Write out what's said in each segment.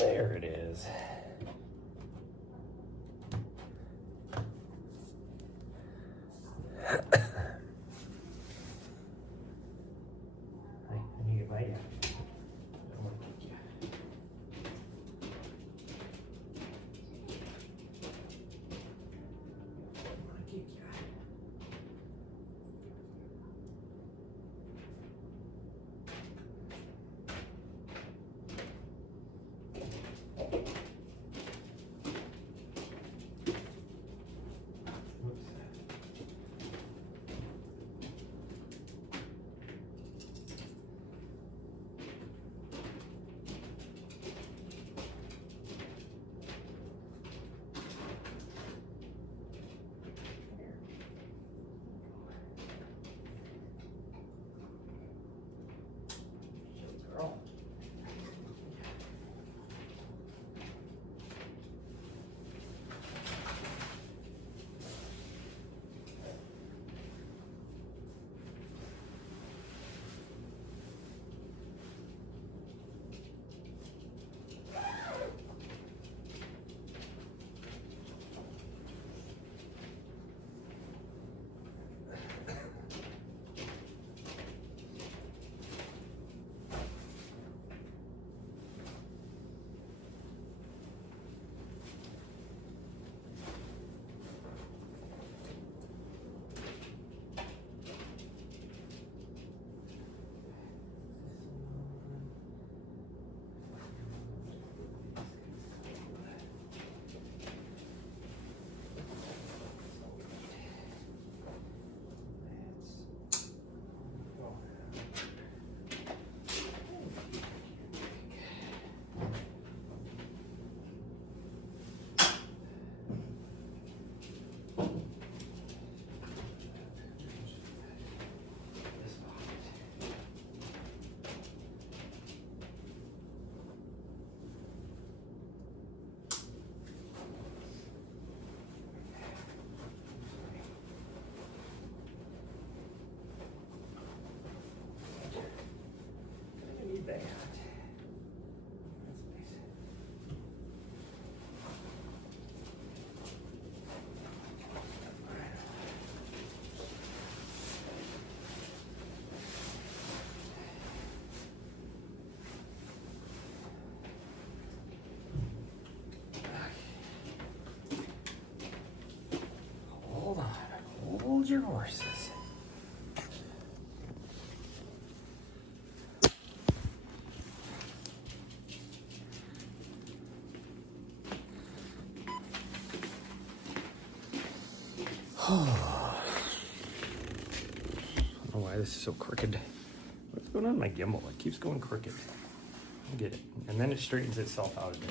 There it is. I need to bite you. I don't want to kick you. I don't want to kick you. Girl. I need that. Hold on. Hold your horses. I don't know why this is so crooked. What's going on with my gimbal? It keeps going crooked. I get it. And then it straightens itself out again.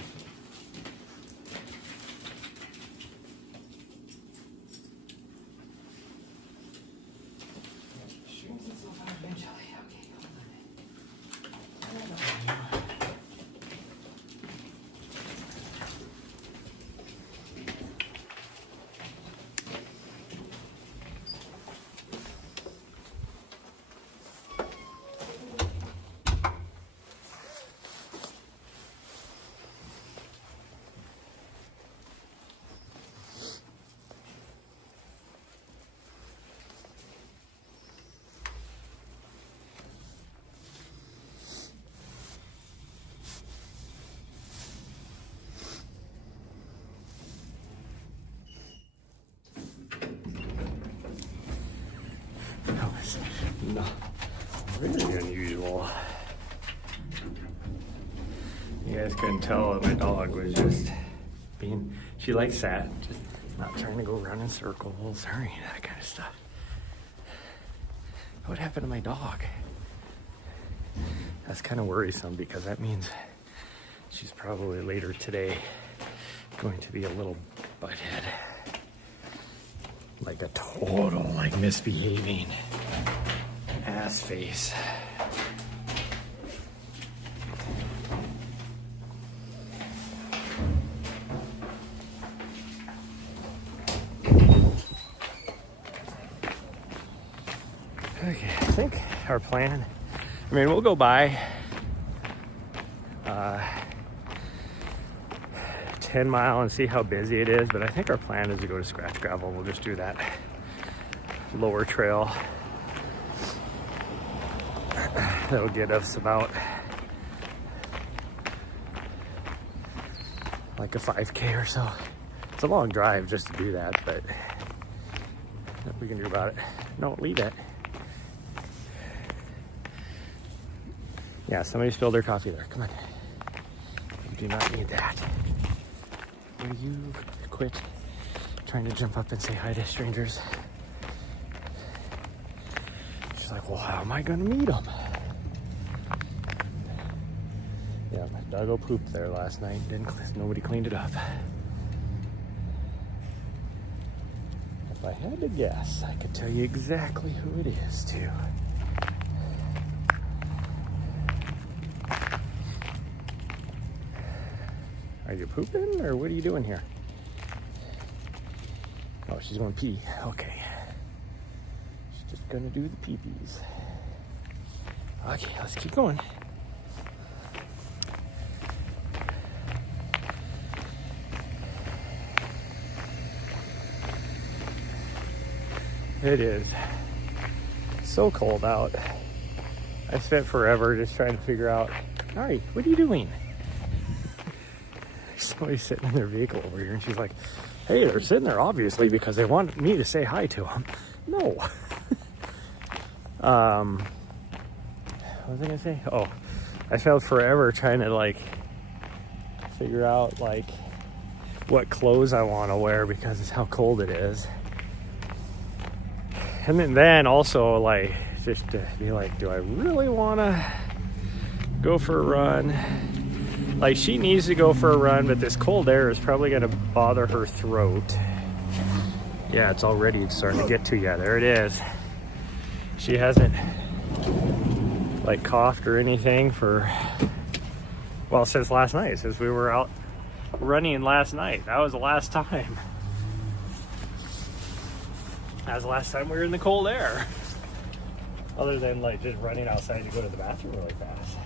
It straightens itself out eventually. Okay, hold on. No, really unusual. You guys couldn't tell that my dog was just being, she likes that, just not trying to go around in circles or any of that kind of stuff. What happened to my dog? That's kind of worrisome because that means she's probably later today going to be a little butthead. Like a total, like, misbehaving ass face. Okay, I think our plan, I mean, we'll go by 10 Mile and see how busy it is, but I think our plan is to go to Scratch Gravel. We'll just do that lower trail. That'll get us about like a 5K or so. It's a long drive just to do that, but nothing we can do about it. No, leave it. Yeah, somebody spilled their coffee there. Come on. You do not need that. Will you quit trying to jump up and say hi to strangers? She's like, well, how am I going to meet them? Yeah, my doggo pooped there last night. Nobody cleaned it up. If I had to guess, I could tell you exactly who it is, too. Are you pooping, or what are you doing here? Oh, she's going to pee. Okay. She's just going to do the pee-pees. Okay, let's keep going. It is so cold out. I spent forever just trying to figure out, all right, what are you doing? Somebody's sitting in their vehicle over here, and she's like, hey, they're sitting there obviously because they want me to say hi to them. No. What was I gonna say? Oh, I spent forever trying to like figure out like what clothes I want to wear because it's how cold it is. And then also like just to be like, do I really want to go for a run? Like, she needs to go for a run, but this cold air is probably going to bother her throat. Yeah, it's already starting to get to you. There it is. She hasn't, like, coughed or anything for, well, since last night, since we were out running last night. That was the last time. That was the last time we were in the cold air. Other than, like, just running outside to go to the bathroom really fast.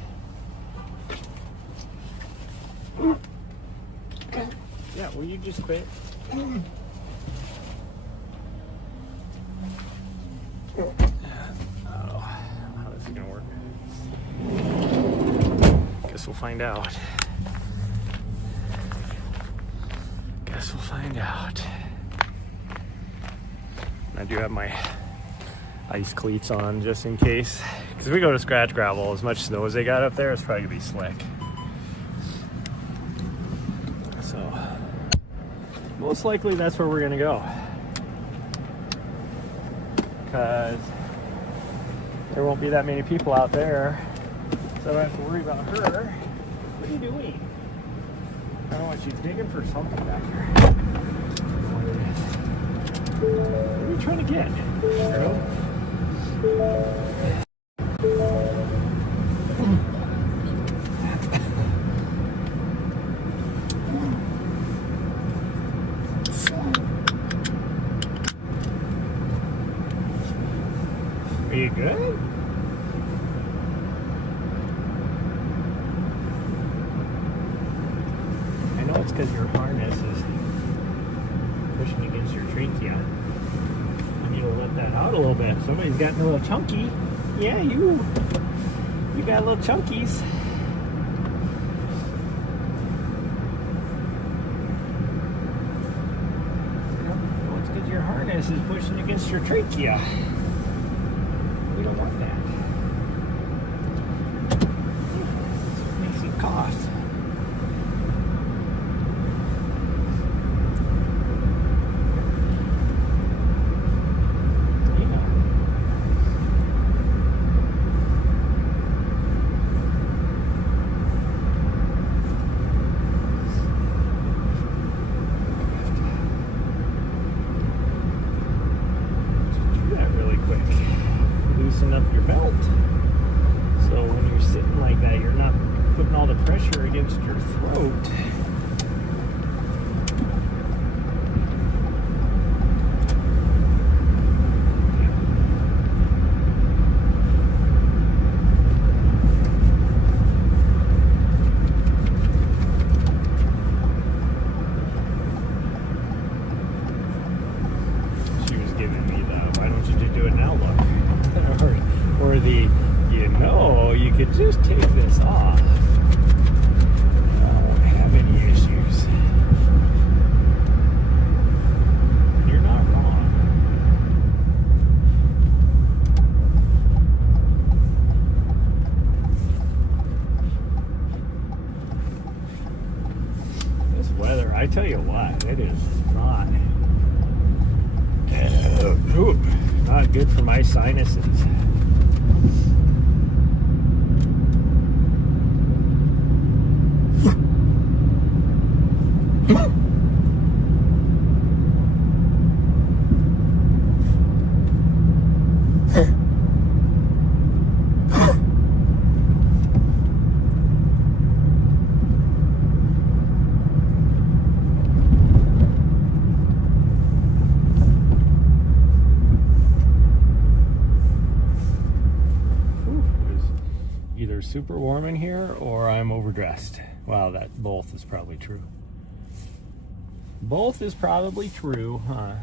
Yeah, will you just quit? Oh, how this is gonna work? Guess we'll find out. Guess we'll find out. I do have my ice cleats on just in case. Because we go to Scratch Gravel, as much snow as they got up there, it's probably gonna be slick. Most likely that's where we're gonna go, because there won't be that many people out there, so I don't have to worry about her. What are you doing? I don't know what she's digging for something back here. What are you trying to get, girl? Are you good? I know it's because your harness is pushing against your trachea. I need to let that out a little bit. Somebody's gotten a little chunky. Yeah, you got little chunkies. Well, it's because your harness is pushing against your trachea. We don't want that. It makes you cough. Up your belt, so when you're sitting like that, you're not putting all the pressure against your throat. I tell you what, it is not not good for my sinuses. Super warm in here, or I'm overdressed. Wow, that both is probably true. Both is probably true, huh?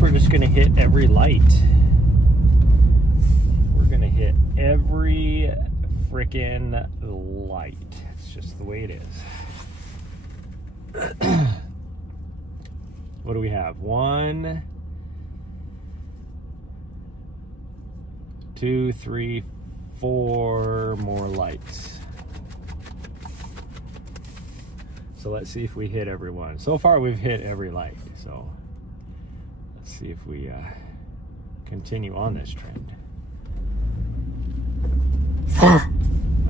We're just gonna hit every light. We're gonna hit every freaking light. It's just the way it is. What do we have? 1, 2, 3, 4 more lights. So let's see if we hit every one. So far we've hit every light, so see if we continue on this trend.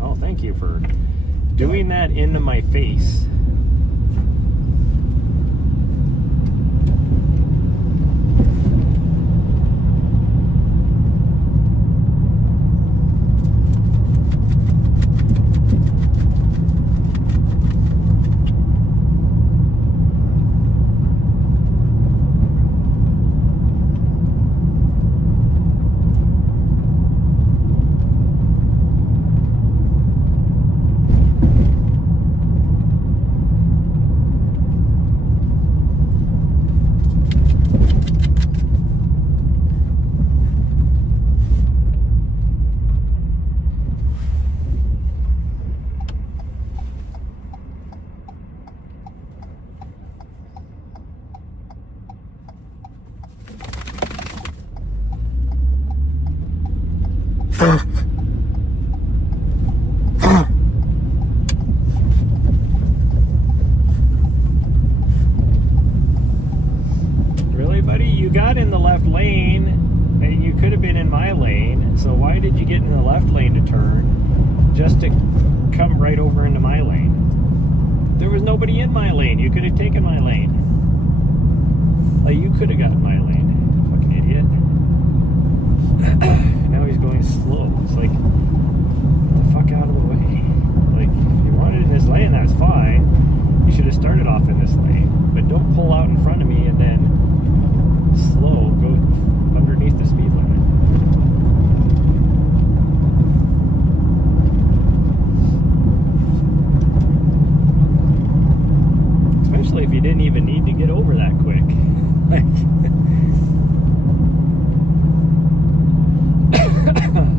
Oh, thank you for doing that into my face. Really, buddy? You got in the left lane, and you could have been in my lane, so why did you get in the left lane to turn just to come right over into my lane? There was nobody in my lane. You could have taken my lane. Like, you could have gotten my lane. Fucking idiot. Now he's going slow. It's like, get the fuck out of the way. Like, if you wanted in this lane, that's fine. You should have started off in this lane. But don't pull out in front of me and then slow, go underneath the speed limit. Especially if you didn't even need to get over that quick.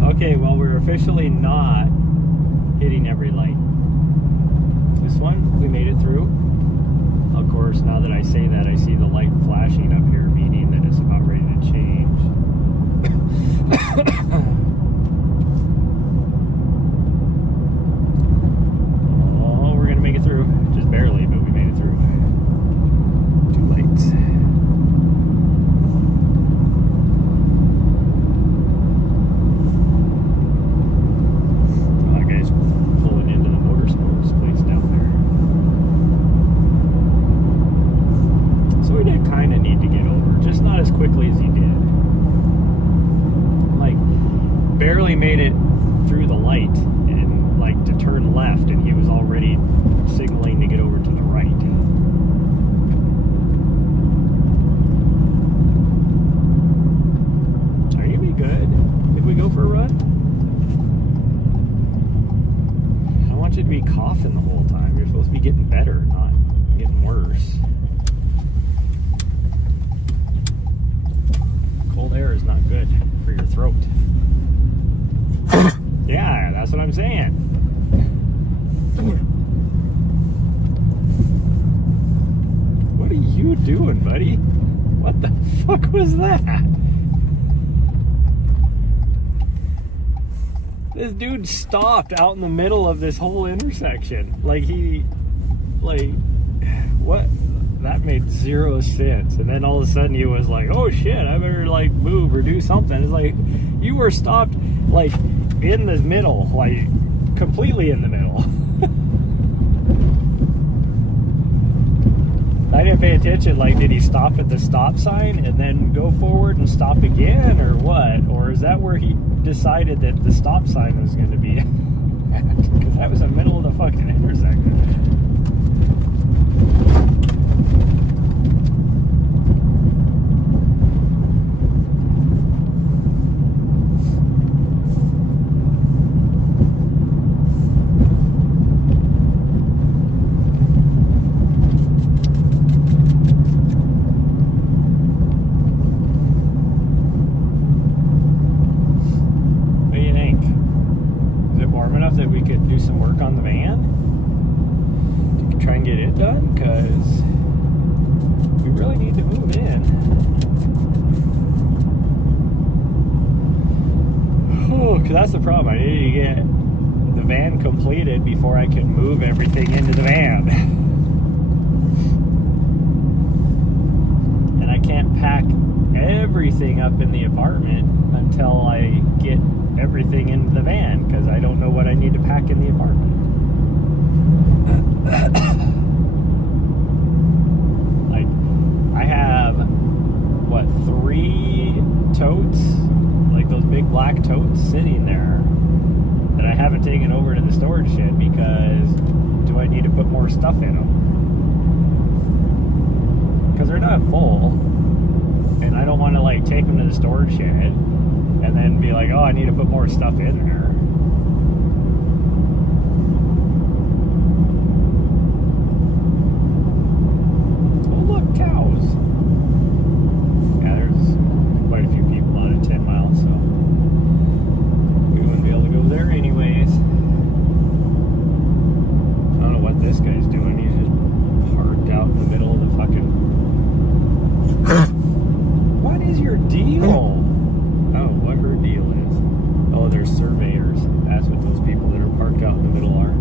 Okay, well, we're officially not hitting every light. This one, we made it through. Of course, now that I say that, I see the light flashing up here, meaning that it's about ready to change. Oh, we're gonna make it through. Just barely, but we made it through. 2 lights. That guy's pulling into the motorsports place down there. So we did kind of need to get over, just not as quickly as he did. Like, barely made it through the light and like to turn left, and he was already signaling to get over to the right. you doing, buddy? What the fuck was that? This dude stopped out in the middle of this whole intersection. Like, what? That made zero sense. And then all of a sudden he was like, oh shit, I better like move or do something. It's like, you were stopped like in the middle, like completely in the middle. I didn't pay attention. Like, did he stop at the stop sign and then go forward and stop again, or what? Or is that where he decided that the stop sign was going to be? Because that was in the middle of the fucking intersection. That we could do some work on the van to try and get it done, because we really need to move in. Oh, because that's the problem. I need to get the van completed before I can move everything into the van. And I can't pack everything up in the apartment until I get everything into the van, because I don't know what I need to pack in the apartment. Like, I have, what, 3 totes, like those big black totes sitting there that I haven't taken over to the storage shed, because do I need to put more stuff in them? Because they're not full, and I don't want to like take them to the storage shed and then be like, oh, I need to put more stuff in there. Oh, look, cows. Yeah, there's quite a few people on it, 10 miles, so we wouldn't be able to go there anyways. I don't know what this guy's doing. He's just parked out in the middle of the fucking... What is your deal? Oh, what her deal is. Oh, they're surveyors. That's what those people that are parked out in the middle are.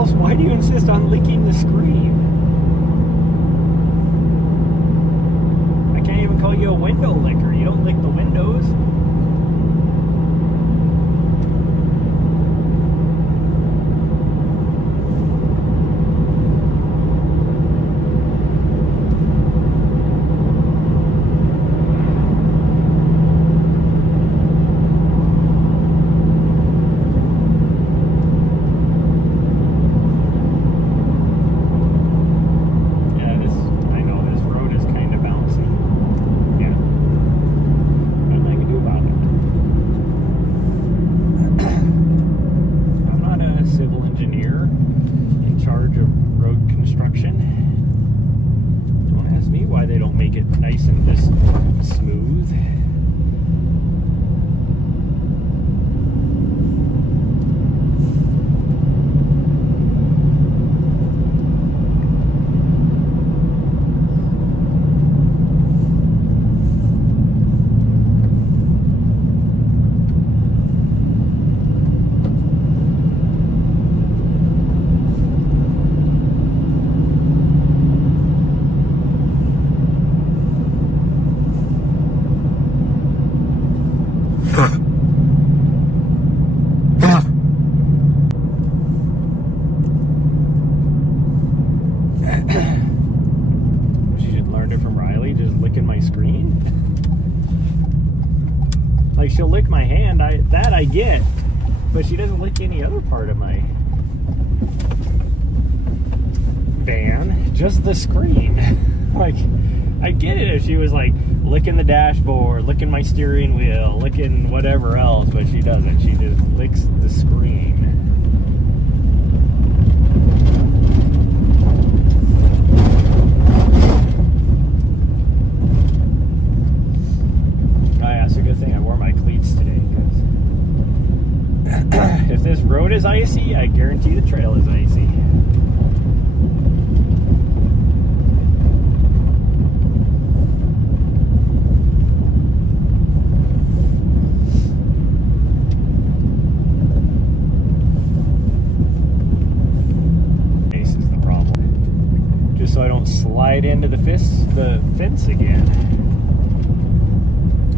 else, why do you insist on licking the screen? I can't even call you a window licker. You don't lick the windows. Nice and this smooth. Like, she'll lick my hand, that I get, but she doesn't lick any other part of my van, just the screen. Like, I get it if she was like licking the dashboard, licking my steering wheel, licking whatever else, but she doesn't. She just licks the screen. It's a good thing I wore my cleats today, because if this road is icy, I guarantee the trail is icy. This is the problem. Just so I don't slide into the fence again.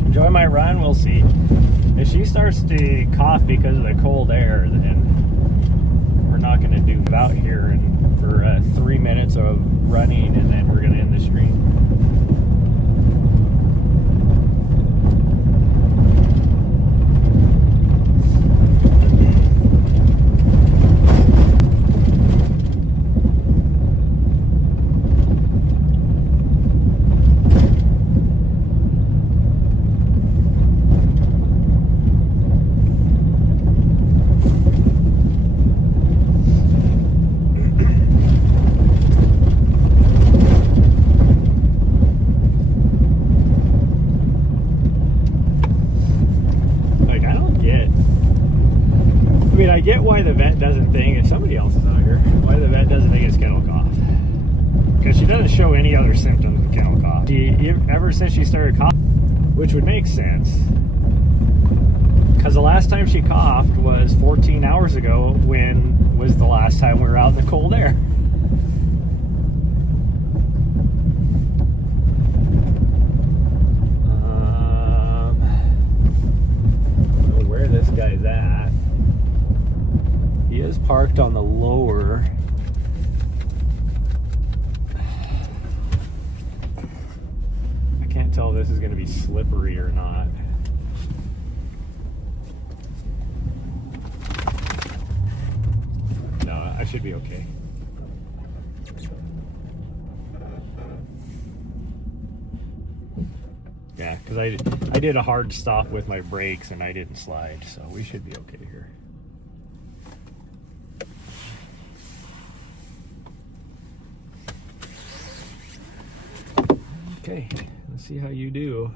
Enjoy my run, we'll see. If she starts to cough because of the cold air, then we're not going to do it out here and for 3 minutes of running, and then we're going to end the stream. I get why the vet doesn't think, if somebody else is out here, why the vet doesn't think it's kennel cough. Because she doesn't show any other symptoms of kennel cough. Ever since she started coughing, which would make sense. Because the last time she coughed was 14 hours ago, when was the last time we were out in the cold air. I don't know where this guy's at. He is parked on the lower. I can't tell if this is going to be slippery or not. No, I should be okay. Yeah, because I did a hard stop with my brakes and I didn't slide, so we should be okay here. Okay, let's see how you do.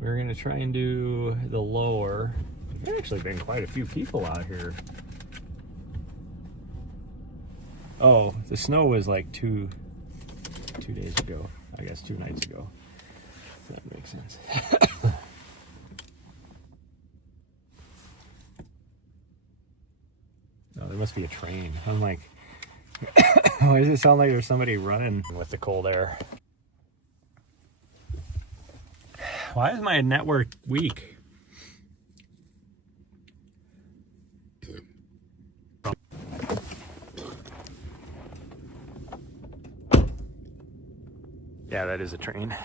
We're gonna try and do the lower. There's actually been quite a few people out here. Oh, the snow was like two days ago. I guess 2 nights ago. If that makes sense. No, there must be a train. I'm like, why does it sound like there's somebody running with the cold air? Why is my network weak? Yeah, that is a train.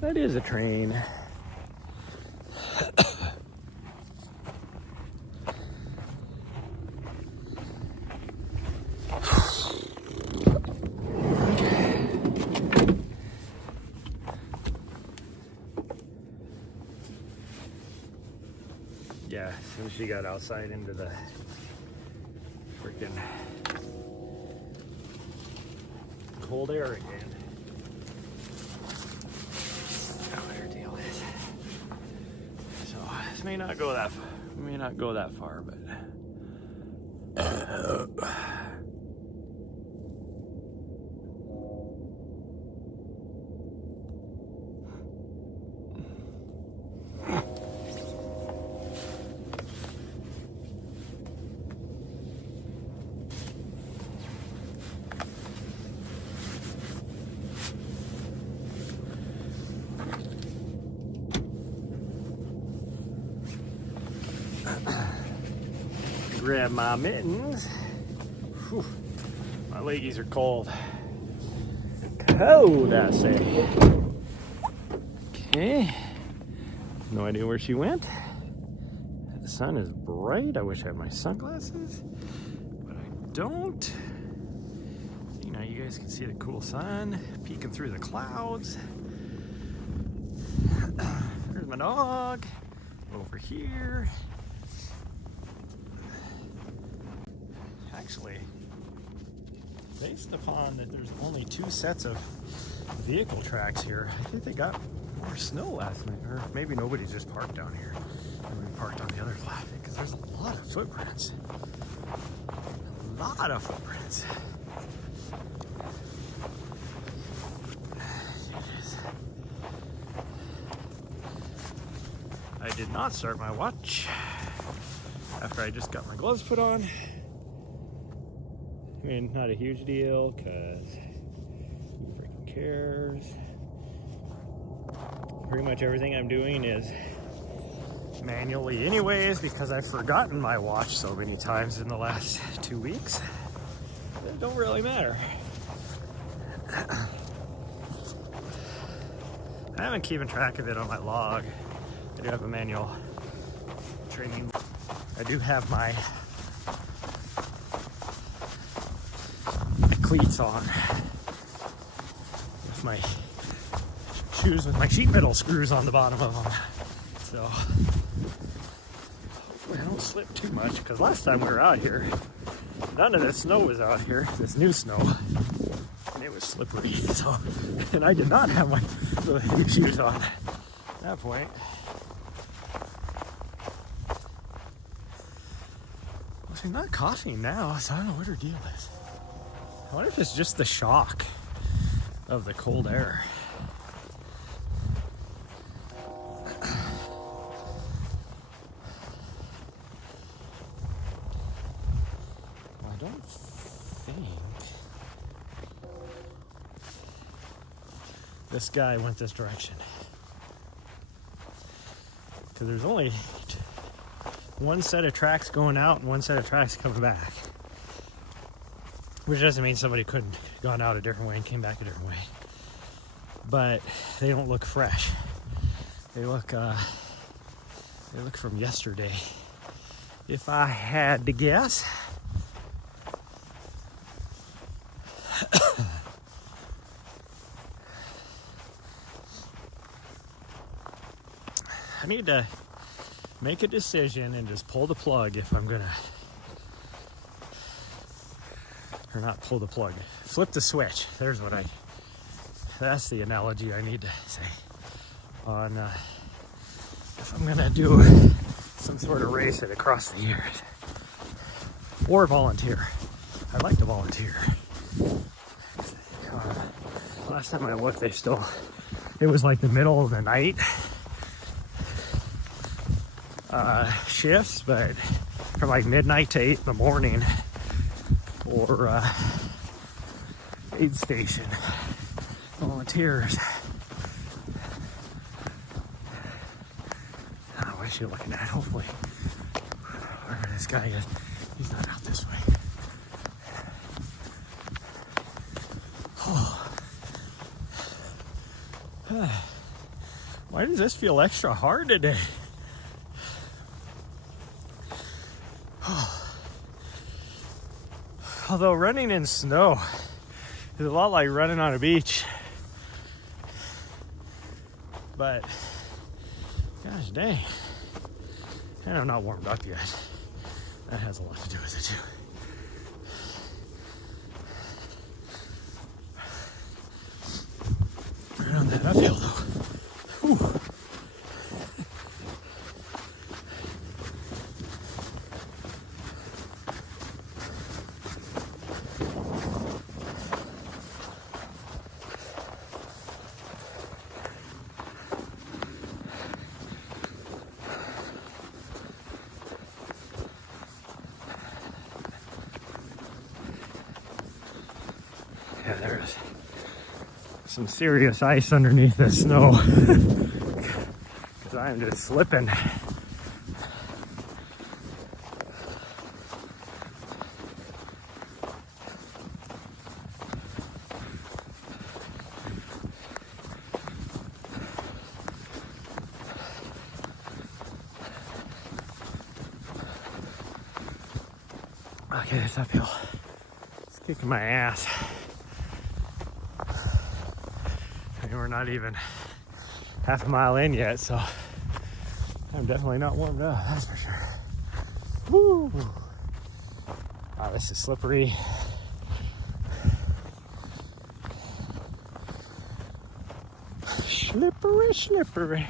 That is a train. Yeah, as soon as she got outside into the freaking cold air again. This may not go that far, but grab my mittens. Whew. My leggies are cold. Cold, I say. Okay. No idea where she went. The sun is bright. I wish I had my sunglasses, but I don't. See, now you guys can see the cool sun peeking through the clouds. There's my dog over here. Actually, based upon that there's only 2 sets of vehicle tracks here, I think they got more snow last night, or maybe nobody just parked down here. Nobody parked on the other lot, because there's a lot of footprints. A lot of footprints. I did not start my watch after I just got my gloves put on. I mean, not a huge deal, because who freaking cares? Pretty much everything I'm doing is manually anyways, because I've forgotten my watch so many times in the last 2 weeks. It don't really matter. I haven't keeping track of it on my log. I do have a manual training. I do have my cleats on with my shoes with my sheet metal screws on the bottom of them, so hopefully I don't slip too much, because last time we were out here none of this snow was out here, this new snow, and it was slippery. So, and I did not have my new shoes on at that point. Well, she's not coughing now, so I don't know what her deal is. I wonder if it's just the shock of the cold air. I don't think this guy went this direction, because there's only 1 set of tracks going out and 1 set of tracks coming back. Which doesn't mean somebody couldn't have gone out a different way and came back a different way. But they don't look fresh. They look from yesterday, if I had to guess. I need to make a decision and just pull the plug if I'm gonna, or not pull the plug, flip the switch. There's what that's the analogy I need to say on if I'm gonna do some sort of race it across the years or volunteer. I'd like to volunteer. Last time I looked, it was like the middle of the night shifts, but from like midnight to 8 in the morning for aid station volunteers. What is she looking at? Hopefully, wherever this guy is, he's not out this way. Oh. Why does this feel extra hard today? Although running in snow is a lot like running on a beach. But, gosh dang. And I'm not warmed up yet. That has a lot to do with it too. Right on that uphill though. Whew. Yeah, there's some serious ice underneath the snow because I'm just slipping. Okay, it's uphill. It's kicking my ass. And we're not even half a mile in yet, so I'm definitely not warmed up, that's for sure. Woo! Wow, this is slippery. Slippery, slippery.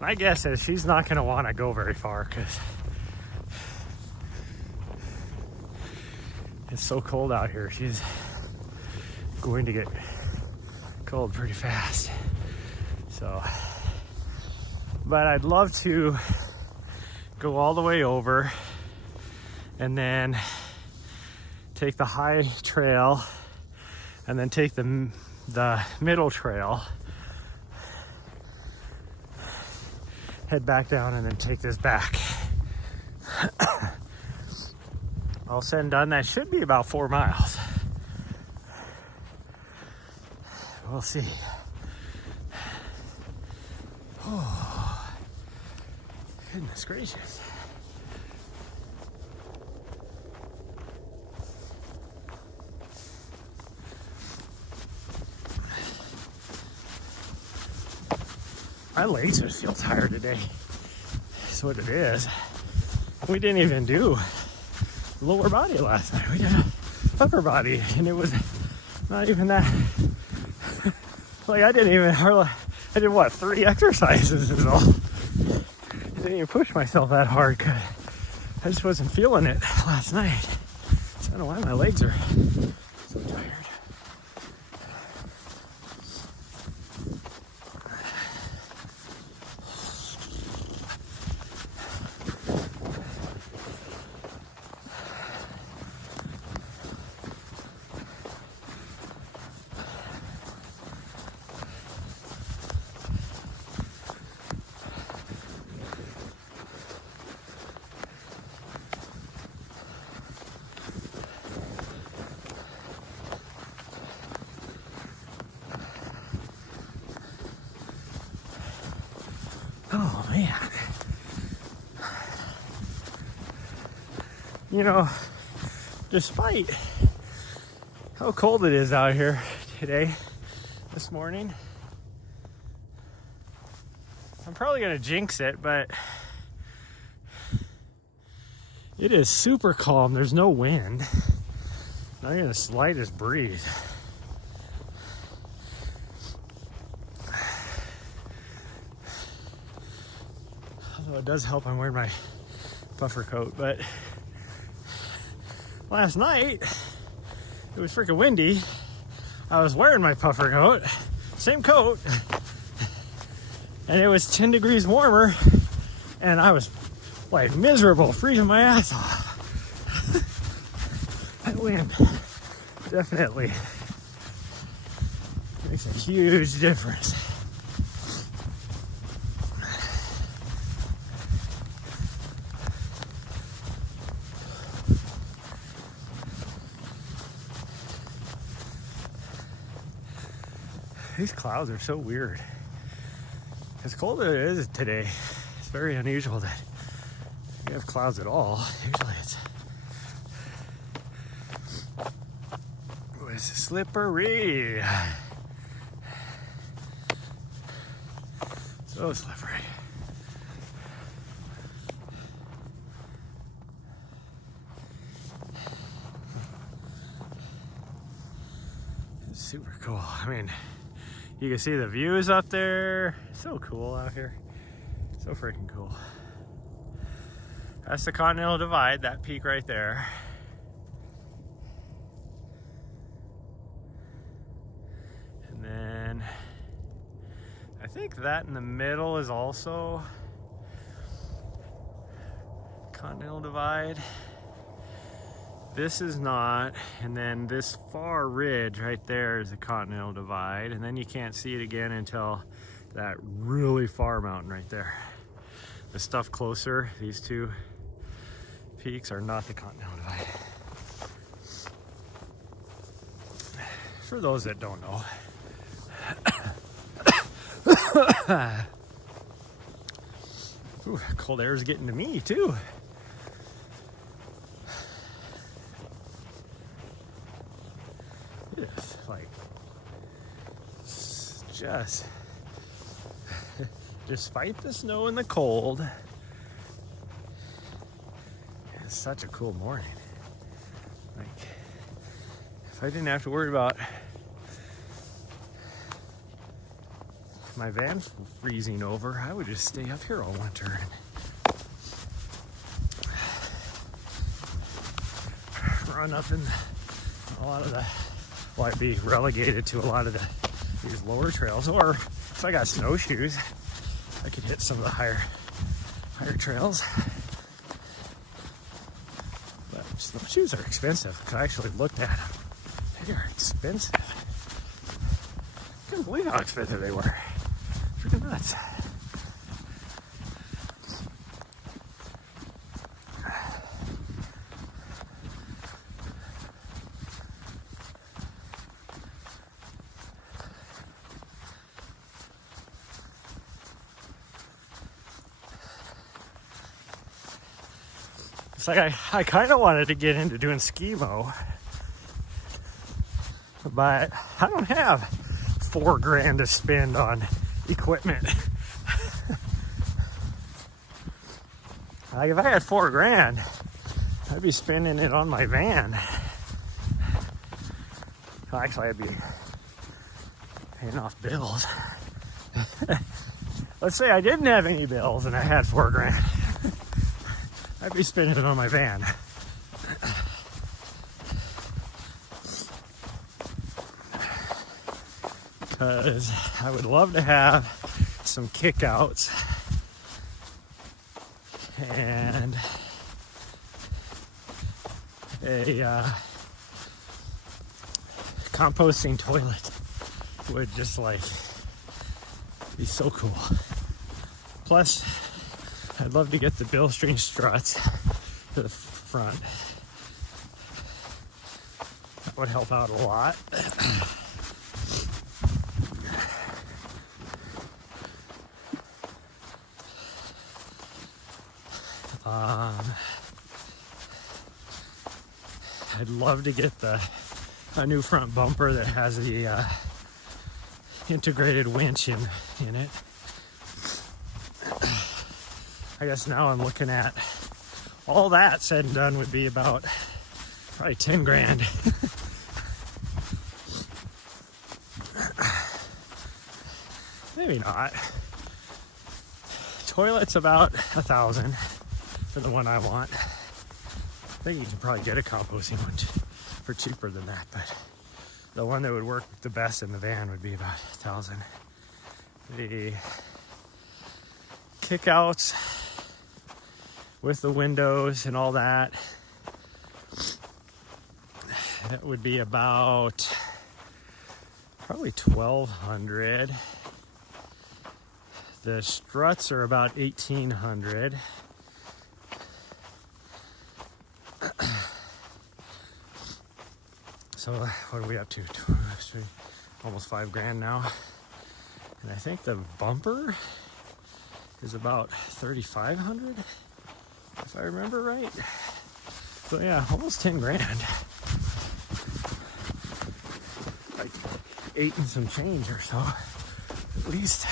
My guess is she's not going to want to go very far because it's so cold out here. She's going to get cold pretty fast. So, but I'd love to go all the way over and then take the high trail and then take the middle trail, head back down, and then take this back. All said and done, that should be about 4 miles. We'll see. Oh, goodness gracious. My legs just feel tired today. That's what it is. We didn't even do lower body last night. We did upper body, and it was not even that. Like I did what, 3 exercises is all. I didn't even push myself that hard because I just wasn't feeling it last night. So I don't know why my legs are so tired. Oh man. You know, despite how cold it is out here today, this morning, I'm probably gonna jinx it, but it is super calm. There's no wind, not even the slightest breeze. Although it does help I'm wearing my puffer coat, but last night it was freaking windy. I was wearing my puffer coat, same coat, and it was 10 degrees warmer, and I was like miserable, freezing my ass off. That wind definitely makes a huge difference. These clouds are so weird. As cold as it is today, it's very unusual that you have clouds at all. Usually it's slippery. So slippery. It's super cool. I mean, you can see the views up there. So cool out here. So freaking cool. That's the Continental Divide, that peak right there. And then I think that in the middle is also Continental Divide. This is not, and then this far ridge right there is the Continental Divide, and then you can't see it again until that really far mountain right there. The stuff closer, these two peaks are not the Continental Divide. For those that don't know. Ooh, cold air is getting to me too. It's like just despite the snow and the cold, it's such a cool morning. Like, if I didn't have to worry about my van freezing over, I would just stay up here all winter and run up in a lot of the, well, I'd be relegated to a lot of these lower trails, or if I got snowshoes, I could hit some of the higher trails. But snowshoes are expensive. I actually looked at them. They are expensive. I couldn't believe how expensive they were. Freaking nuts. It's like I kind of wanted to get into doing ski-mo, but I don't have $4,000 to spend on equipment. Like if I had $4,000, I'd be spending it on my van. Well, actually, I'd be paying off bills. Let's say I didn't have any bills and I had $4,000. I'd be spending it on my van. Because I would love to have some kickouts and a composting toilet would just like be so cool. Plus, I'd love to get the Bilstring struts to the front. That would help out a lot. I'd love to get a new front bumper that has the integrated winch in it. I guess now I'm looking at all that said and done would be about probably $10,000. Maybe not. Toilet's about $1,000 for the one I want. I think you can probably get a composting one for cheaper than that, but The one that would work the best in the van would be about 1,000. The kickouts with the windows and all that, that would be about probably 1,200. The struts are about 1,800. So what are we up to? 2, 3, almost $5,000 now. And I think the bumper is about 3,500, if I remember right. So yeah, almost 10 grand. Like 8 and some change or so, at least.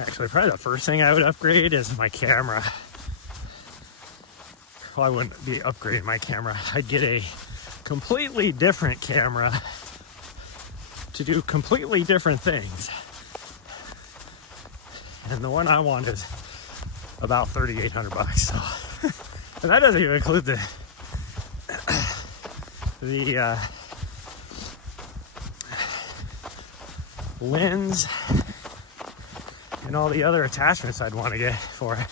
Actually, probably the first thing I would upgrade is my camera. Well, I wouldn't be upgrading my camera. I'd get a completely different camera to do completely different things. And the one I want is about $3,800. So, and that doesn't even include the lens and all the other attachments I'd want to get for it.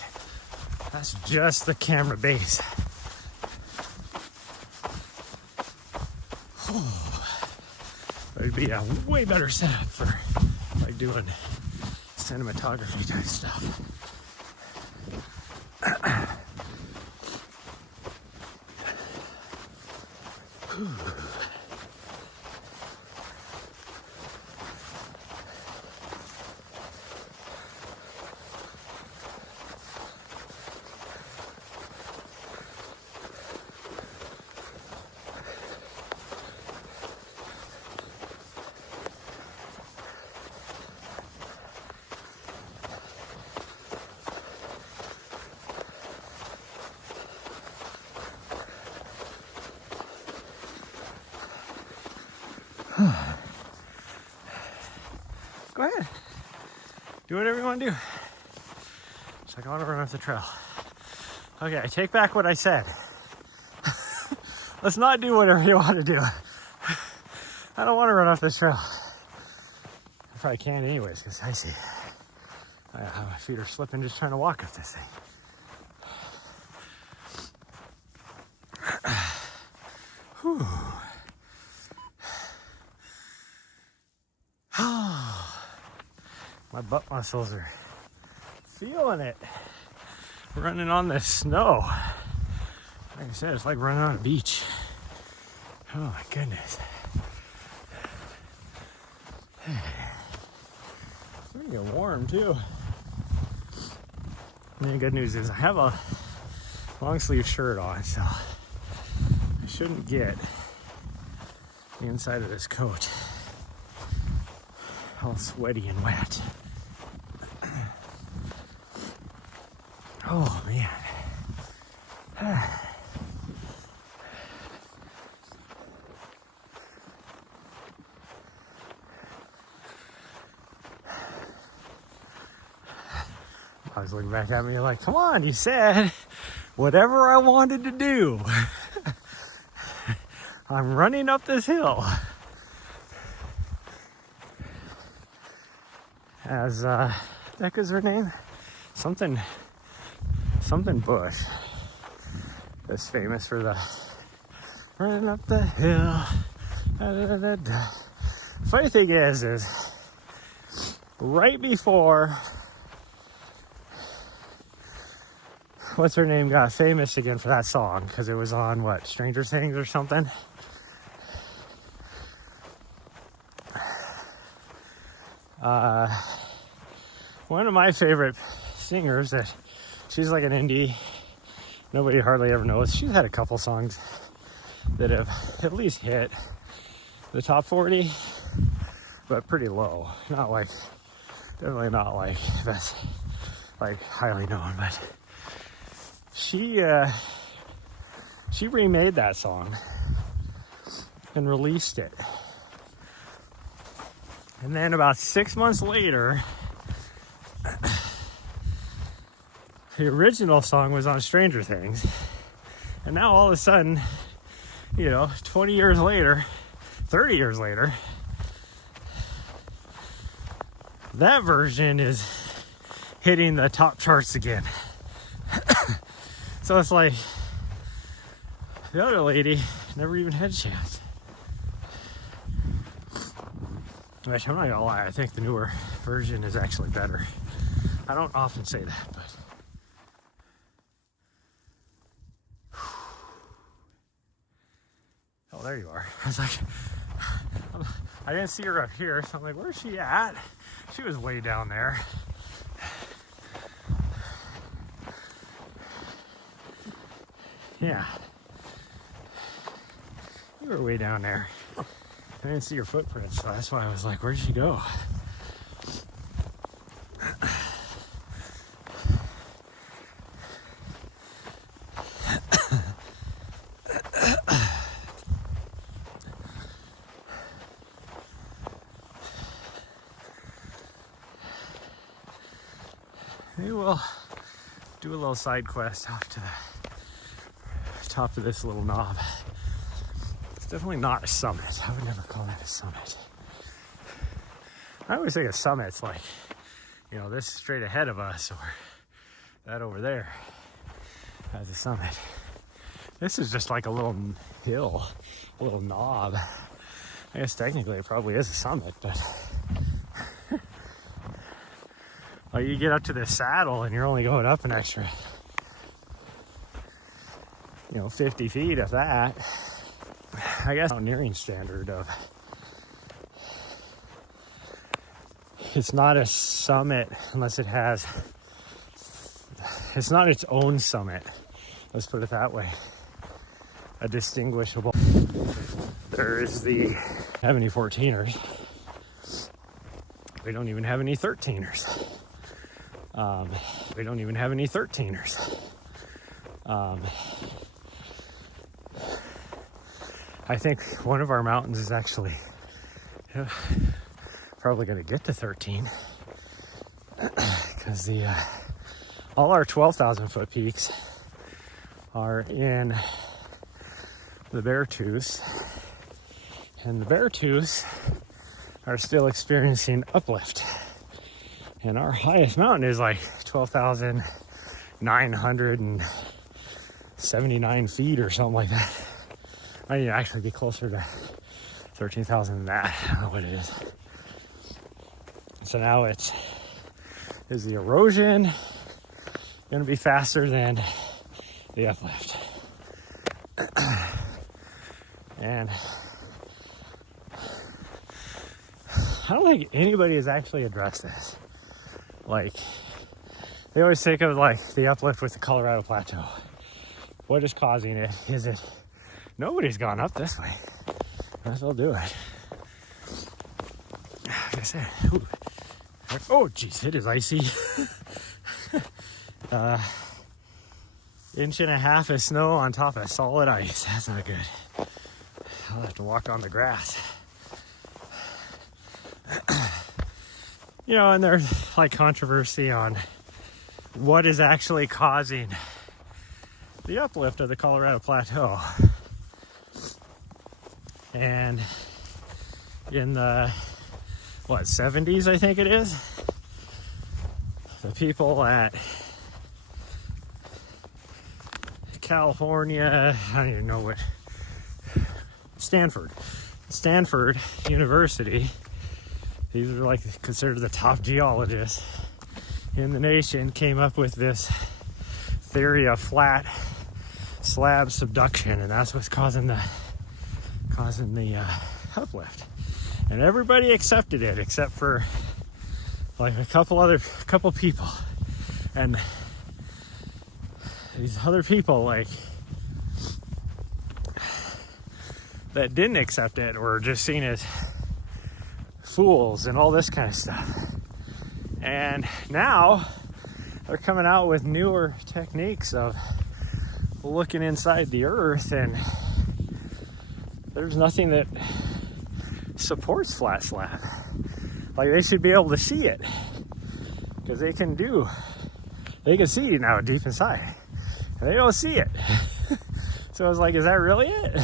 That's just the camera base. It'd be a way better setup for like doing cinematography type stuff. Go ahead. Do whatever you want to do. It's like I want to run off the trail. Okay, I take back what I said. Let's not do whatever you want to do. I don't want to run off this trail. I probably can't anyways because I see my feet are slipping just trying to walk up this thing. Whew. My butt muscles are feeling it. Running on the snow. Like I said, it's like running on a beach. Oh my goodness. It's gonna get warm too. And the good news is I have a long sleeve shirt on, so I shouldn't get the inside of this coat all sweaty and wet. Oh man. I was looking back at me like, come on, you said whatever I wanted to do. I'm running up this hill. As Decca's her name? Something Bush. That's famous for the running up the hill. Da, da, da, da. Funny thing is right before what's her name got famous again for that song, because it was on what, Stranger Things or something. One of my favorite singers that she's like an indie, nobody hardly ever knows. She's had a couple songs that have at least hit the top 40, but pretty low. Not like, definitely not like that's like highly known, but she remade that song and released it. And then about 6 months later, the original song was on Stranger Things. And now all of a sudden, you know, 20 years later, 30 years later, that version is hitting the top charts again. So it's like the other lady never even had a chance. Which I'm not gonna lie, I think the newer version is actually better. I don't often say that, but oh, there you are. I was like, I didn't see her up here, so I'm like, where's she at? She was way down there. Yeah. You were way down there. I didn't see your footprints, so that's why I was like, where'd she go? Maybe we'll do a little side quest off to the top of this little knob. It's definitely not a summit. I would never call that a summit. I always think a summit's like, you know, this straight ahead of us or that over there as a summit. This is just like a little hill, a little knob. I guess technically it probably is a summit, but well, you get up to this saddle and you're only going up an extra, 50 feet of that. I guess mountaineering standard of it's not a summit unless it's not its own summit. Let's put it that way. A distinguishable. There's the have any 14ers. We don't even have any 13ers. We don't even have any 13ers. I think one of our mountains is actually probably going to get to 13 because all our 12,000 foot peaks are in the Beartooths, and the Beartooths are still experiencing uplift. And our highest mountain is like 12,979 feet or something like that. I need to actually be closer to 13,000 than that. I don't know what it is. So now is the erosion going to be faster than the uplift? And I don't think anybody has actually addressed this. Like, they always think of like the uplift with the Colorado Plateau. What is causing it? Is it nobody's gone up this way? Might as well do it. Like I said, ooh. Oh geez, it is icy. Inch and a half of snow on top of solid ice. That's not good. I'll have to walk on the grass. And there's like controversy on what is actually causing the uplift of the Colorado Plateau. And in the 70s, I think it is, the people at California, I don't even know what, Stanford University, these are like considered the top geologists in the nation, came up with this theory of flat slab subduction, and that's what's causing the uplift. And everybody accepted it except for like a couple people. And these other people like that didn't accept it were just seen as fools and all this kind of stuff. And now they're coming out with newer techniques of looking inside the earth, and there's nothing that supports flat slab. Like, they should be able to see it because they can they can see you now deep inside. And they don't see it. So I was like, is that really it?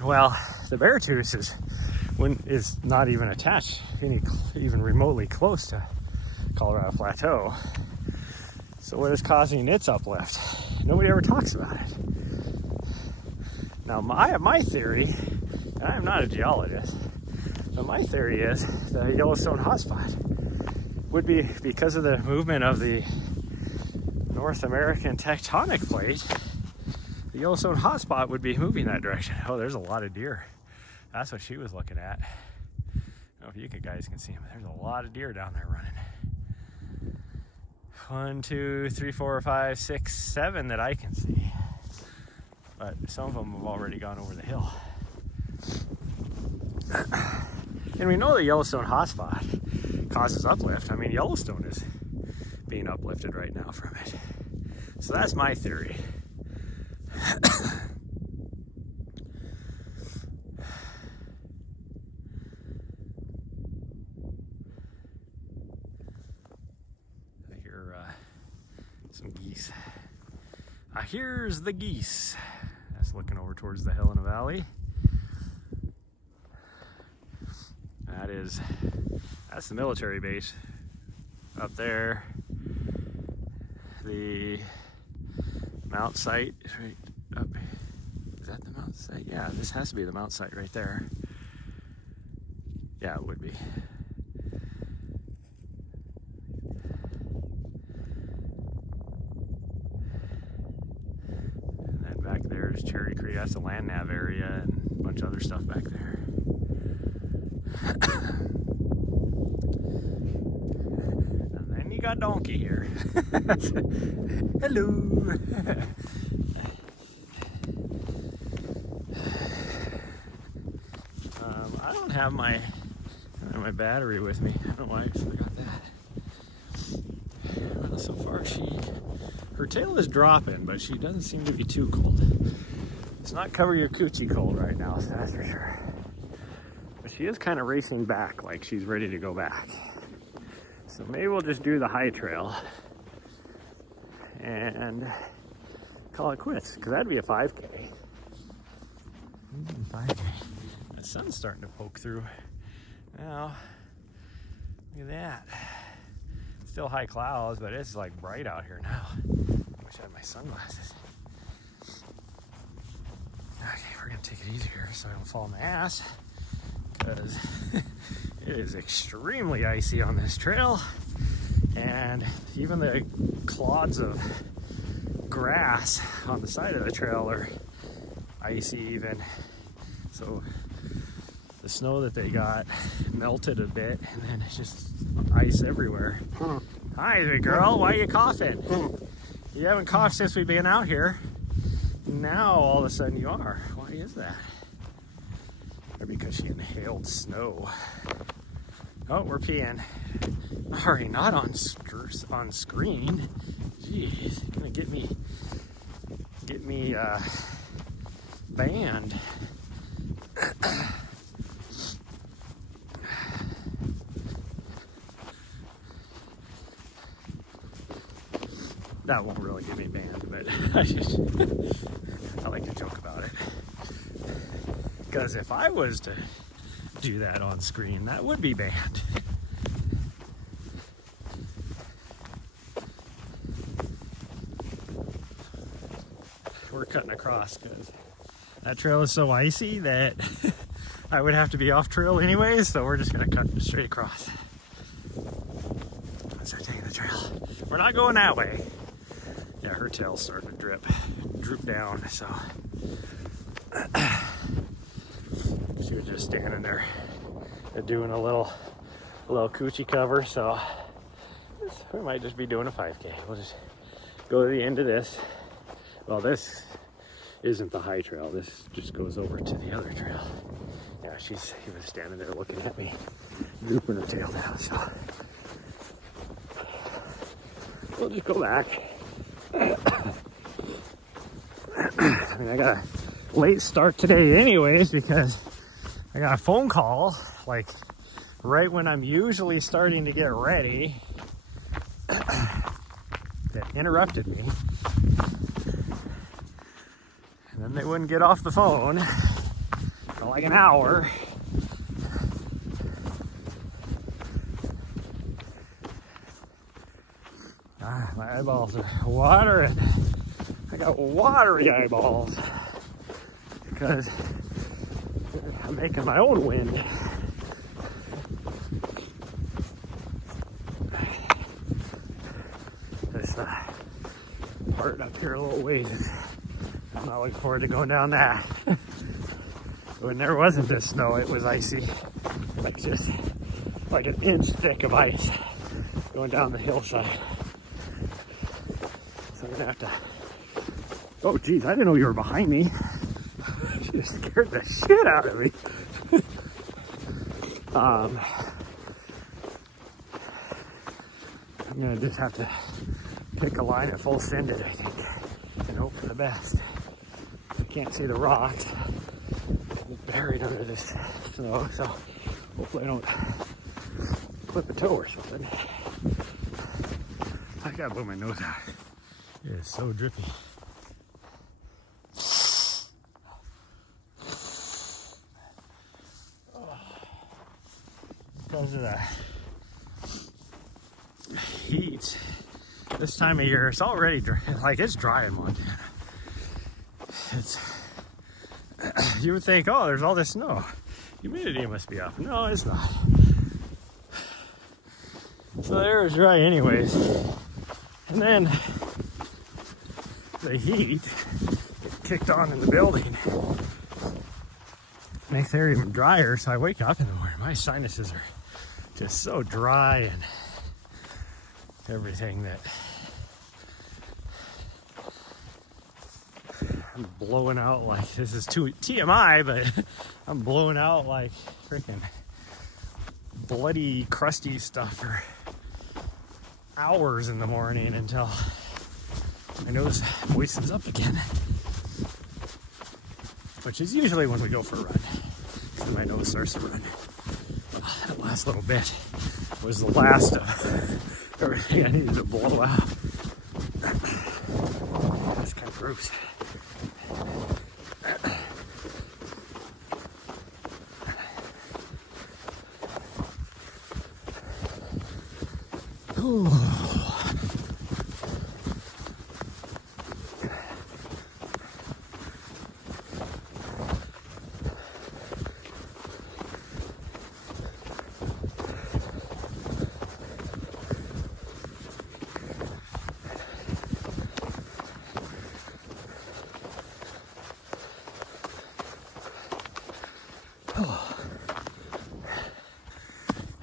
Well, the Beartooth is not even attached even remotely close to Colorado Plateau. So what is causing its uplift? Nobody ever talks about it. Now my theory, and I'm not a geologist, but my theory is the Yellowstone hotspot would be because of the movement of the North American tectonic plate. The Yellowstone hotspot would be moving that direction. Oh, there's a lot of deer. That's what she was looking at. I don't know if you guys can see them. There's a lot of deer down there running. 1, 2, 3, 4, 5, 6, 7 that I can see. But some of them have already gone over the hill. And we know the Yellowstone hotspot causes uplift. I mean, Yellowstone is being uplifted right now from it. So that's my theory. I hear some geese. Here's the geese. That's looking over towards the Helena Valley. That's the military base up there. The Mount site is right up. Is that the Mount site? Yeah, this has to be the Mount site right there. Yeah, it would be. And then back there is Cherry Creek. That's the land nav area and a bunch of other stuff back there. And then you got Donkey here. Hello. I don't have my battery with me. I don't know why I forgot that. Well, so far her tail is dropping, but she doesn't seem to be too cold. It's not cover your coochie cold right now, so that's for sure. But she is kind of racing back, like she's ready to go back. So maybe we'll just do the high trail and call it quits, because that'd be a 5K. 5K. The sun's starting to poke through. Now, look at that. Still high clouds, but it's like bright out here now. I wish I had my sunglasses. Okay, we're gonna take it easy here so I don't fall on my ass, because it is extremely icy on this trail, and even the clods of grass on the side of the trail are icy even. So the snow that they got melted a bit, and then it's just ice everywhere. Hi, big girl, why are you coughing? You haven't coughed since we've been out here. Now all of a sudden you are. Why is that? Or because she inhaled snow. Oh, we're peeing. Alright, not on screen. Jeez, you're gonna get me banned. That won't really get me banned, but I like to joke about it. Because if I was to do that on screen, that would be banned. We're cutting across because that trail is so icy that I would have to be off trail anyways, so we're just gonna cut straight across. Let's start taking the trail. We're not going that way. Yeah, her tail's starting to droop down, so she was just standing there doing a little coochie cover, so we might just be doing a 5K. We'll just go to the end of this. Well, this isn't the high trail. This just goes over to the other trail. Yeah, she was standing there looking at me, drooping her tail down, so we'll just go back. I mean, I got a late start today anyways, because I got a phone call like right when I'm usually starting to get ready. interrupted me. And then they wouldn't get off the phone for like an hour. My eyeballs are watering. I got watery eyeballs because I'm making my own wind. This part up here a little ways. I'm not looking forward to going down that. When there wasn't this snow, it was icy. Like just like an inch thick of ice going down the hillside. So I'm gonna have to. Oh geez, I didn't know you were behind me. You scared the shit out of me. I'm gonna just have to pick a line at full sended, I think, and hope for the best. I can't see the rocks. I'm buried under this snow, so hopefully I don't clip a toe or something. I gotta blow my nose out. It is so drippy. Because of the heat this time of year, it's already dry. Like, it's dry in Montana. You would think, oh, there's all this snow, humidity must be up. No, it's not. So the air is dry anyways, and then the heat kicked on in the building makes the air even drier. So I wake up in the morning, my sinuses are just so dry and everything that I'm blowing out like, this is too TMI, but I'm blowing out like freaking bloody crusty stuff for hours in the morning until my nose moistens up again, which is usually when we go for a run. So my nose starts to run. That last little bit was the last of everything I needed to blow out. That's kind of gross. Ooh.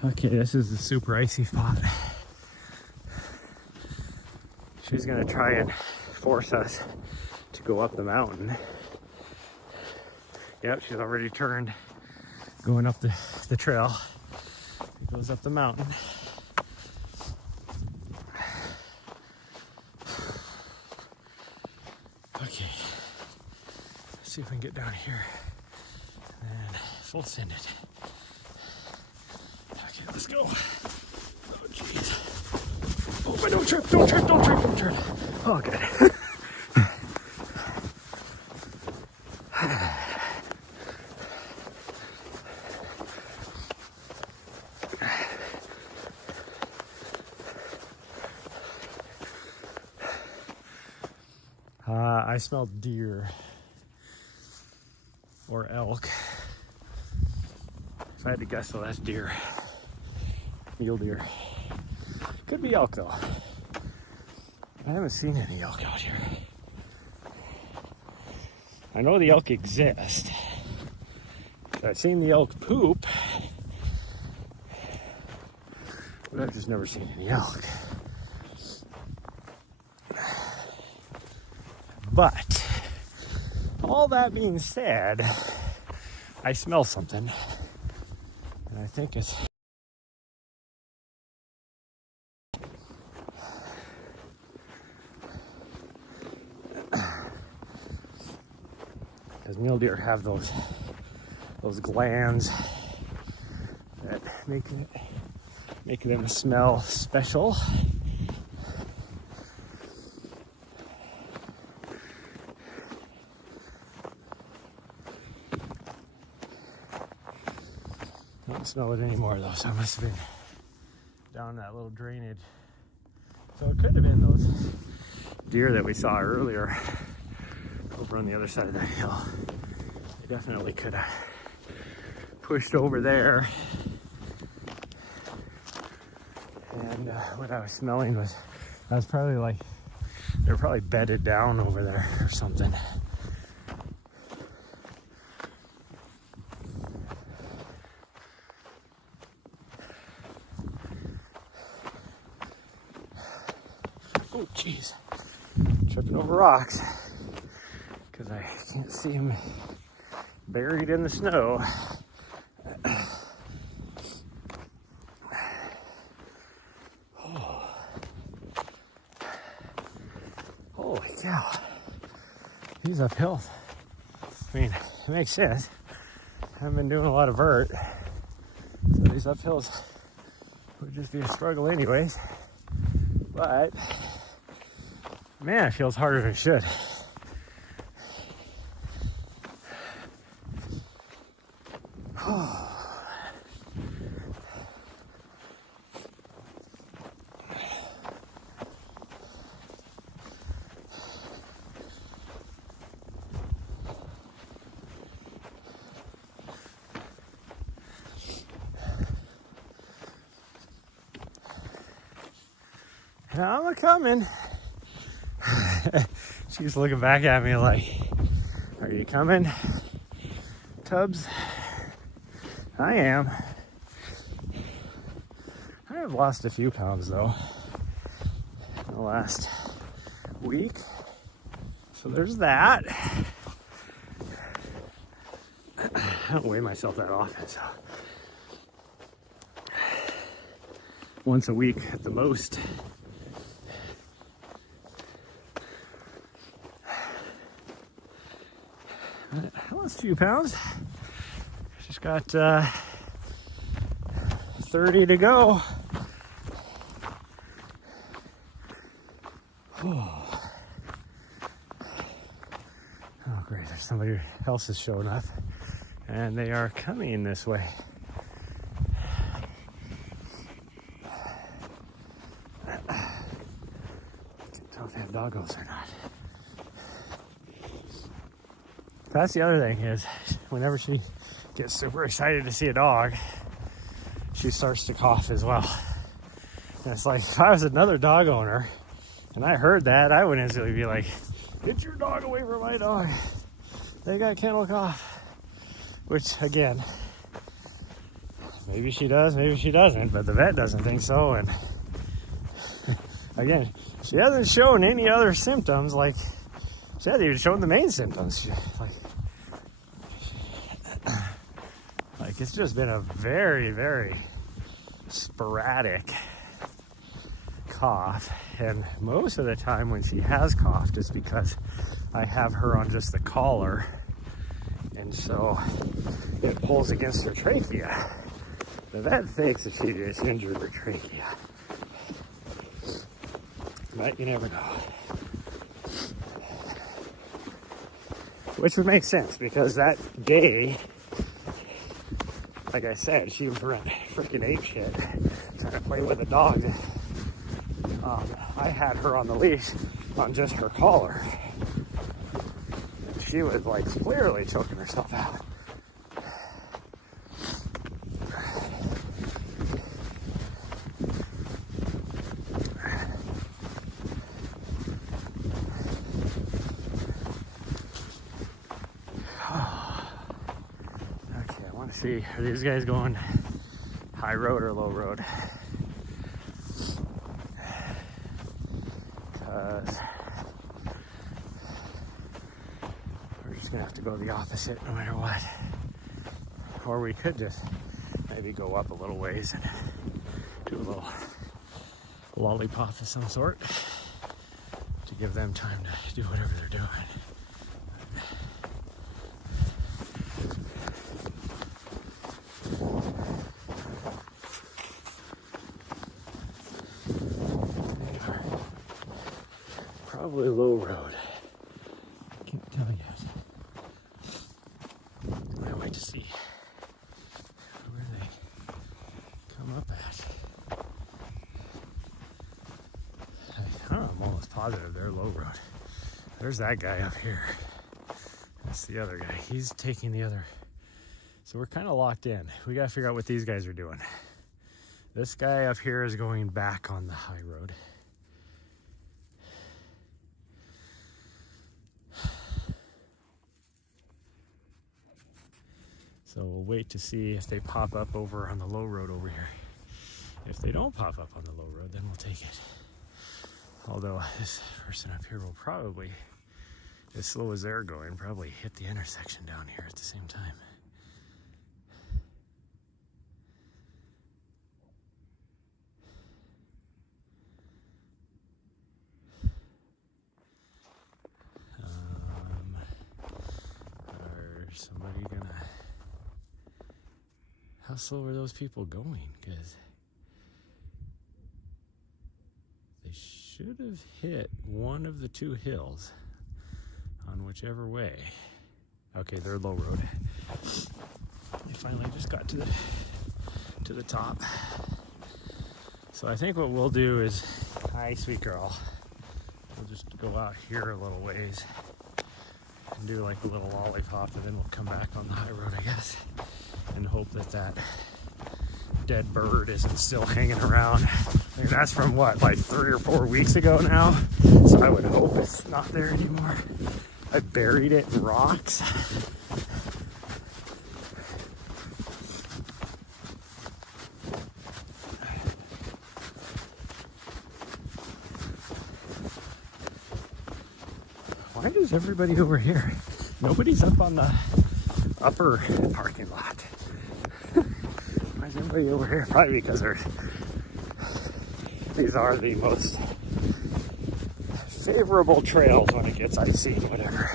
Okay, this is the super icy spot. She's gonna try and force us to go up the mountain. Yep, she's already turned, going up the trail. It goes up the mountain. Okay, let's see if we can get down here and full send it. Okay, let's go. Oh, jeez. Oh, but don't trip, don't trip, don't trip, don't trip. Oh, good. I smelled deer or elk. If I had to guess, though, that's deer. Mule deer. Could be elk, though. I haven't seen any elk out here. I know the elk exist. I've seen the elk poop, but I've just never seen any elk. But all that being said, I smell something, and I think it's because mule deer have those glands that make them smell special. I don't smell it anymore though, so I must have been down that little drainage. So it could have been those deer that we saw earlier over on the other side of the hill. They definitely could have pushed over there. And what I was smelling was, I was probably like, they were probably bedded down over there or something. Oh, jeez. Tripping over rocks because I can't see them buried in the snow. Oh. Holy cow. These uphills. I mean, it makes sense. I haven't been doing a lot of vert, so these uphills would just be a struggle anyways. But man, it feels harder than it should. I'm coming. She's looking back at me like, are you coming, Tubbs? I am. I have lost a few pounds though in the last week. So there's that. I don't weigh myself that often, so once a week at the most. I lost a few pounds. Just got 30 to go. Oh, great. There's somebody else is showing up, and they are coming this way. Can't tell if they have doggos or not. That's the other thing is, whenever she gets super excited to see a dog, she starts to cough as well. And it's like, if I was another dog owner and I heard that, I would instantly be like, get your dog away from my dog. They got kennel cough. Which, again, maybe she does, maybe she doesn't, but the vet doesn't think so. And again, she hasn't shown any other symptoms. Like, she hasn't even shown the main symptoms. Like it's just been a very, very sporadic cough. And most of the time when she has coughed is because I have her on just the collar. And so it pulls against her trachea. The vet thinks that she just injured her trachea. But you never know. Which would make sense because that day, like I said, she went freaking apeshit trying to play with a dog. I had her on the leash on just her collar. And she was like clearly choking herself out. See, are these guys going high road or low road? Because we're just gonna have to go the opposite no matter what. Or we could just maybe go up a little ways and do a little lollipop of some sort to give them time to do whatever they're doing. Probably low road. Can't tell yet. I wait to see where they positive they're low road. There's that guy up here. That's the other guy. He's taking the other. So we're kind of locked in. We got to figure out what these guys are doing. This guy up here is going back on the high road. So we'll wait to see if they pop up over on the low road over here. If they don't pop up on the low road, then we'll take it. Although this person up here will probably, as slow as they're going, probably hit the intersection down here at the same time. Somebody gonna, how slow are those people going? Because they should have hit one of the two hills on whichever way. Okay, they're low road. They finally just got to the top. So I think what we'll do is, hi sweet girl, we'll just go out here a little ways and do like a little lollipop, and then we'll come back on the high road, I guess, and hope that that dead bird isn't still hanging around. I think that's from what, like 3 or 4 weeks ago now, so I would hope it's not there anymore. I buried it in rocks. Why is everybody over here? Nobody's up on the upper parking lot. Why is everybody over here? Probably because these are the most favorable trails when it gets icy, whatever.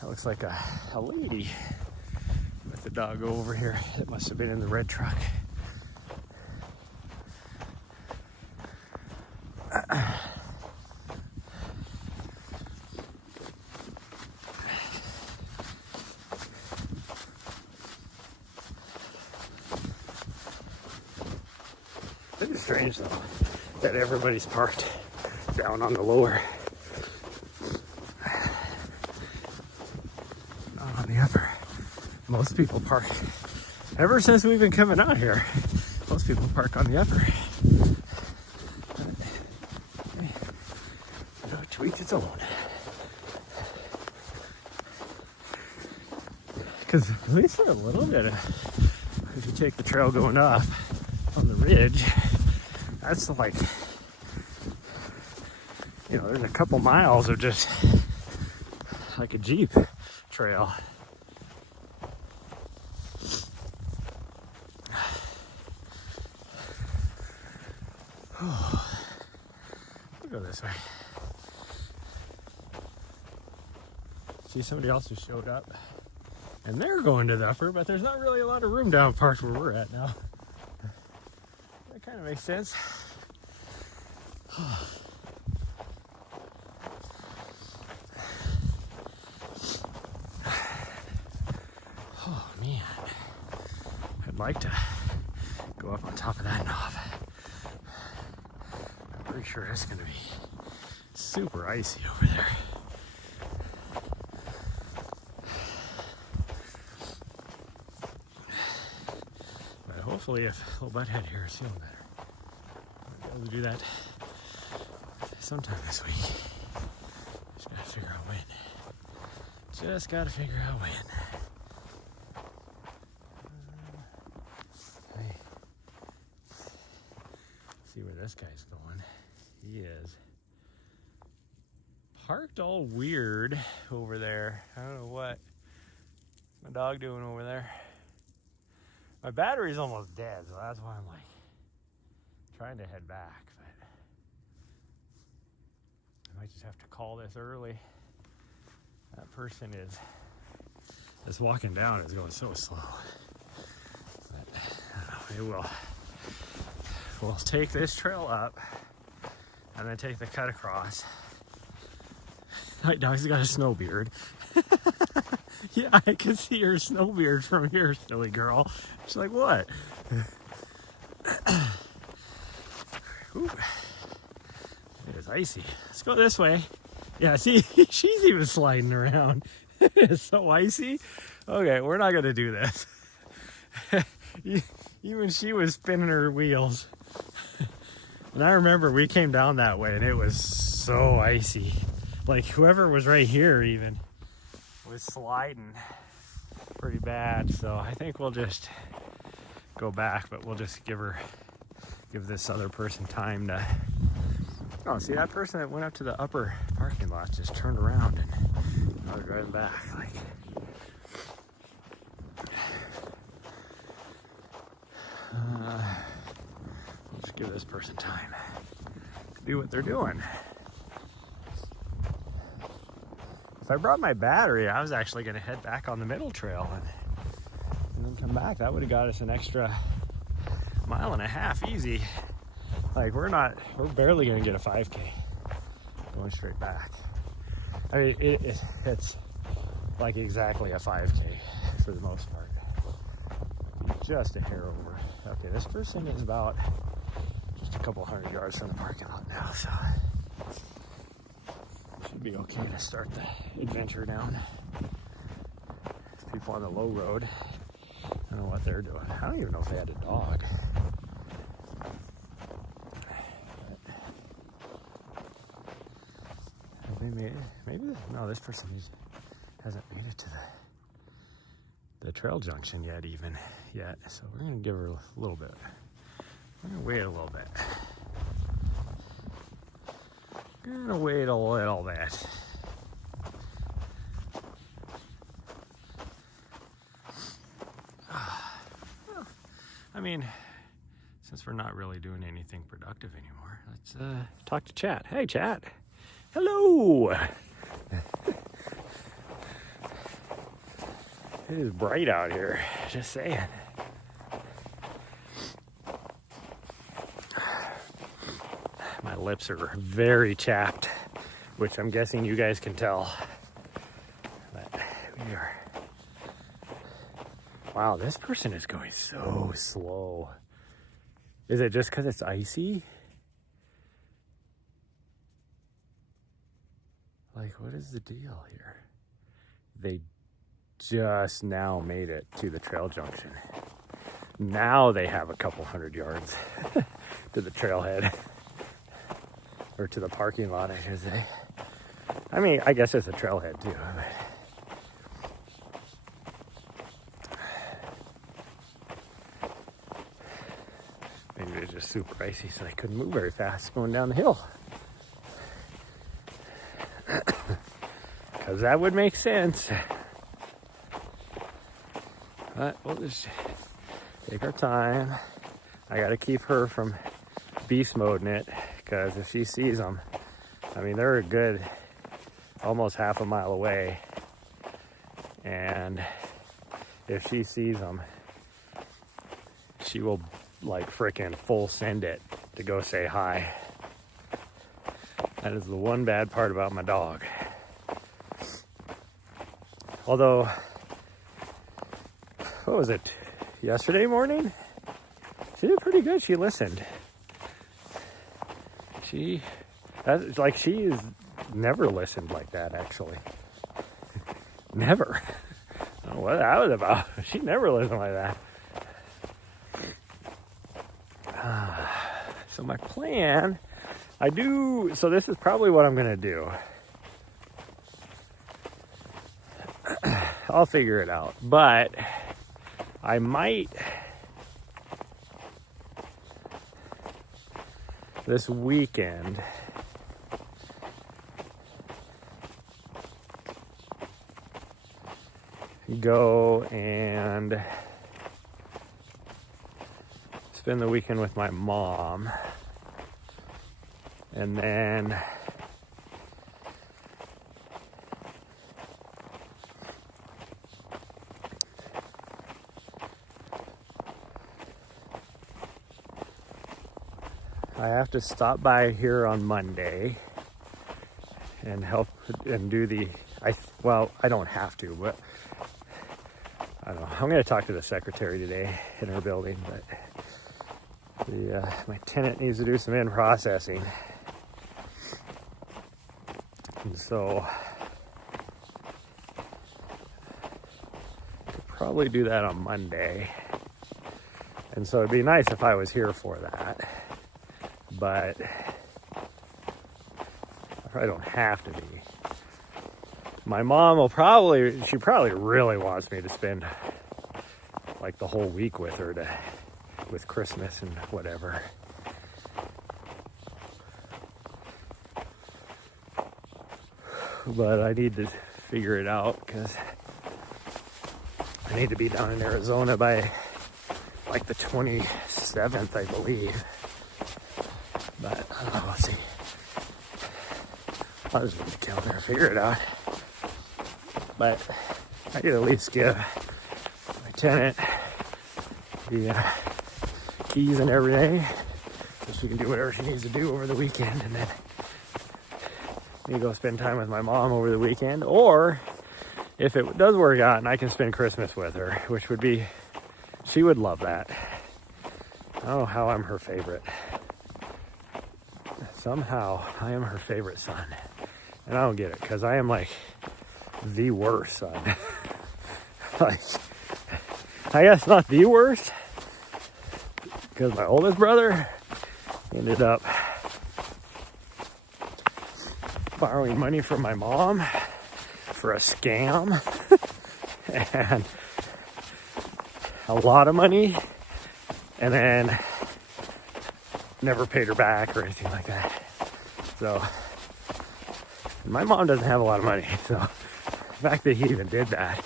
That looks like a lady with the dog over here. It must have been in the red truck. It is strange though that everybody's parked down on the lower, not on the upper. Most people park, ever since we've been coming out here, most people park on the upper. To each its own. Because at least for a little bit, if you take the trail going up on the ridge, that's like, you know, there's a couple miles of just like a Jeep trail. Oh, we'll go this way. See, somebody else just showed up and they're going to the upper, but there's not really a lot of room down parked where we're at now. That kind of makes sense. Oh man, I'd like to go up on top of that knob. I'm pretty sure it's gonna be super icy over there. Hopefully, if little butthead here is feeling better, I'll be able to do that sometime this week. Just gotta figure out when. Just gotta figure out when. Hey, see where this guy's going. He is parked all weird over there. I don't know what my dog doing over there. My battery's almost dead, so that's why I'm like trying to head back, but I might just have to call this early. That person is walking down is going so slow. But I don't know, we'll take this trail up and then take the cut across. Night Dog's got a snow beard. Yeah, I can see her snow beard from here, silly girl. She's like, what? Ooh, it is icy. Let's go this way. Yeah, see, she's even sliding around. It's so icy. Okay, we're not gonna do this. Even she was spinning her wheels. And I remember we came down that way and it was so icy. Like whoever was right here even was sliding pretty bad. So I think we'll just go back, but we'll just give this other person time to. Oh, see, that person that went up to the upper parking lot just turned around and now they're driving back. Like, just give this person time to do what they're doing. If I brought my battery, I was actually going to head back on the middle trail and then come back. That would have got us an extra 1.5 miles easy. Like we're barely going to get a 5K going straight back. I mean, it's like exactly a 5K for the most part. Just a hair over. Okay, this person is about just a couple 100 yards from the parking lot now, so should be okay to start the adventure down. There's people on the low road. I don't know what they're doing. I don't even know if they had a dog. Maybe no, this person hasn't made it to the trail junction yet, so we're gonna give her a little bit. We're gonna wait a little bit. I mean, since we're not really doing anything productive anymore, let's talk to Chat. Hey, Chat. Hello. It is bright out here, just saying. My lips are very chapped, which I'm guessing you guys can tell. But we are. Wow, this person is going so slow. Is it just because it's icy? Like, what is the deal here? They just now made it to the trail junction. Now they have a couple 100 yards to the trailhead. Or to the parking lot, I should say. I mean, I guess it's a trailhead too. Maybe it's just super icy, so they couldn't move very fast going down the hill. Because that would make sense. But we'll just take our time. I got to keep her from beast moding it, because if she sees them, I mean, they're a good almost half a mile away. And if she sees them, she will like frickin' full send it to go say hi. That is the one bad part about my dog. Although, what was it, yesterday morning? She did pretty good. She listened. She's never listened like that, actually. Never. I don't know what that was about. She never listened like that. So my plan, so this is probably what I'm going to do. I'll figure it out. But I might this weekend go and spend the weekend with my mom, and then I have to stop by here on Monday and help and do I don't have to, but I don't know. I'm going to talk to the secretary today in her building, but my tenant needs to do some in processing. And so could probably do that on Monday. And so it'd be nice if I was here for that. But I don't have to be. My mom she probably really wants me to spend like the whole week with her with Christmas and whatever. But I need to figure it out because I need to be down in Arizona by like the 27th, I believe. But I don't know, we'll see. I'll just read the calendar and figure it out. But I could at least give my tenant the keys and everything so she can do whatever she needs to do over the weekend, and then me go spend time with my mom over the weekend. Or if it does work out and I can spend Christmas with her, which would be, she would love that. I don't know how I'm her favorite. Somehow I am her favorite son. And I don't get it, because I am like the worst son. Like, I guess not the worst, because my oldest brother ended up borrowing money from my mom for a scam and a lot of money, and then never paid her back or anything like that. So my mom doesn't have a lot of money, so the fact that he even did that,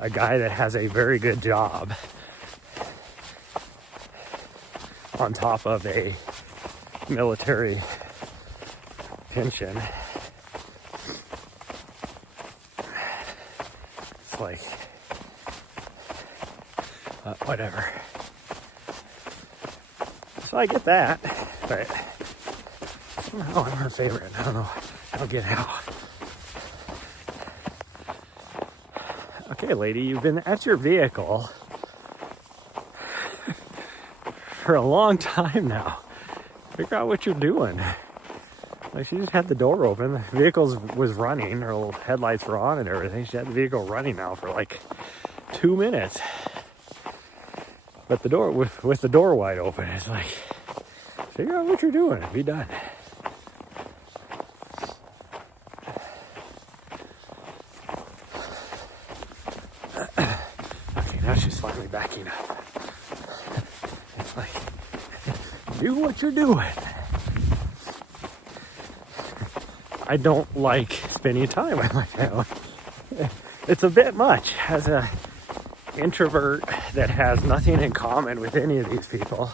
a guy that has a very good job on top of a military pension, it's like whatever. So I get that, but somehow I'm her favorite. I don't know. I don't get how. Okay, lady, you've been at your vehicle for a long time now. Figure out what you're doing. Like, she just had the door open. The vehicle was running. Her little headlights were on and everything. She had the vehicle running now for like 2 minutes. But the door, with the door wide open, it's like, figure out what you're doing and be done. Okay, now she's finally backing up. It's like, do what you're doing. I don't like spending time with my family. It's a bit much as a introvert that has nothing in common with any of these people.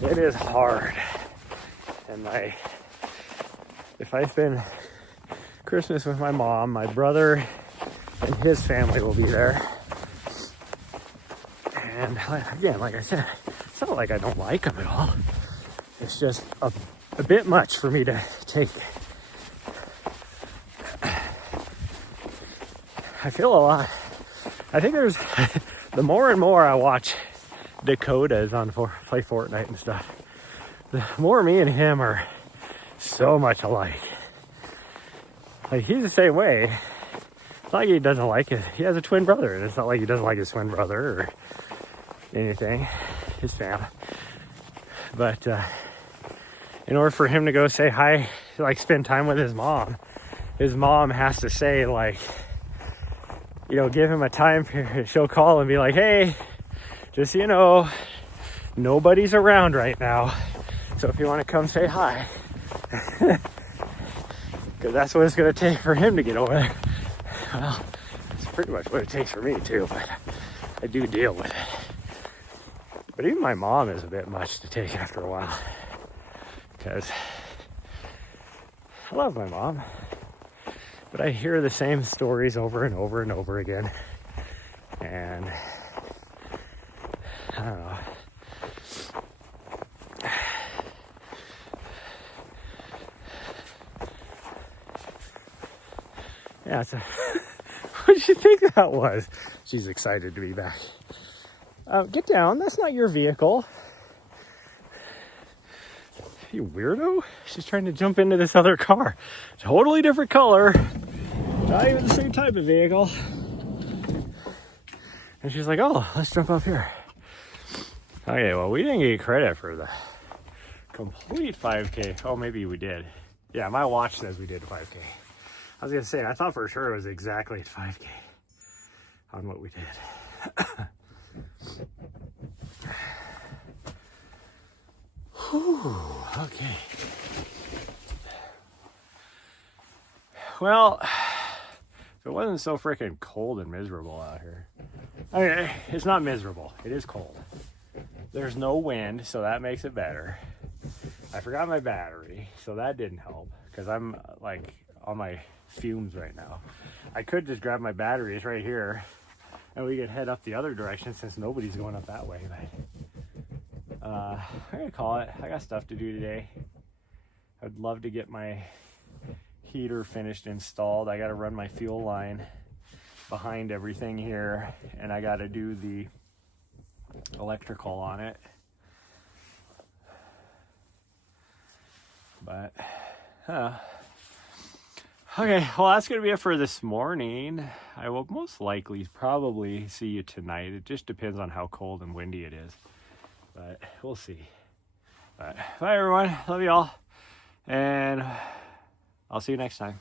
It is hard. And if I spend Christmas with my mom, my brother and his family will be there. And again, like I said, it's not like I don't like them at all. It's just a bit much for me to take. I feel a lot. I think there's the more and more I watch Dakotas play Fortnite and stuff, the more me and him are so much alike. Like, he's the same way. It's not like he doesn't like it. He has a twin brother, and it's not like he doesn't like his twin brother or anything, his family. But in order for him to go say hi, like spend time with his mom has to say, like, you know, give him a time period. She'll call and be like, hey, just so you know, nobody's around right now. So if you want to come say hi. Because that's what it's going to take for him to get over there. Well, it's pretty much what it takes for me too, but I do deal with it. But even my mom is a bit much to take after a while. Because I love my mom. But I hear the same stories over and over and over again. And I don't know. Yeah, what did you think that was? She's excited to be back. Get down. That's not your vehicle. You weirdo. She's trying to jump into this other car. Totally different color. Not even the same type of vehicle. And she's like, oh, let's jump up here. Okay, well, we didn't get credit for the complete 5K. Oh, maybe we did. Yeah, my watch says we did 5K. I was gonna say, I thought for sure it was exactly 5K on what we did. Whew, okay. Well, if it wasn't so freaking cold and miserable out here. Okay, it's not miserable. It is cold. There's no wind, so that makes it better. I forgot my battery, so that didn't help because I'm like on my fumes right now. I could just grab my batteries right here and we could head up the other direction since nobody's going up that way. But I'm gonna call it. I got stuff to do today. I'd love to get my heater finished installed. I got to run my fuel line behind everything here, and I got to do the electrical on it. But okay, well, that's gonna be it for this morning. I will most likely probably see you tonight. It just depends on how cold and windy it is, but we'll see. But bye everyone, love you all, and I'll see you next time.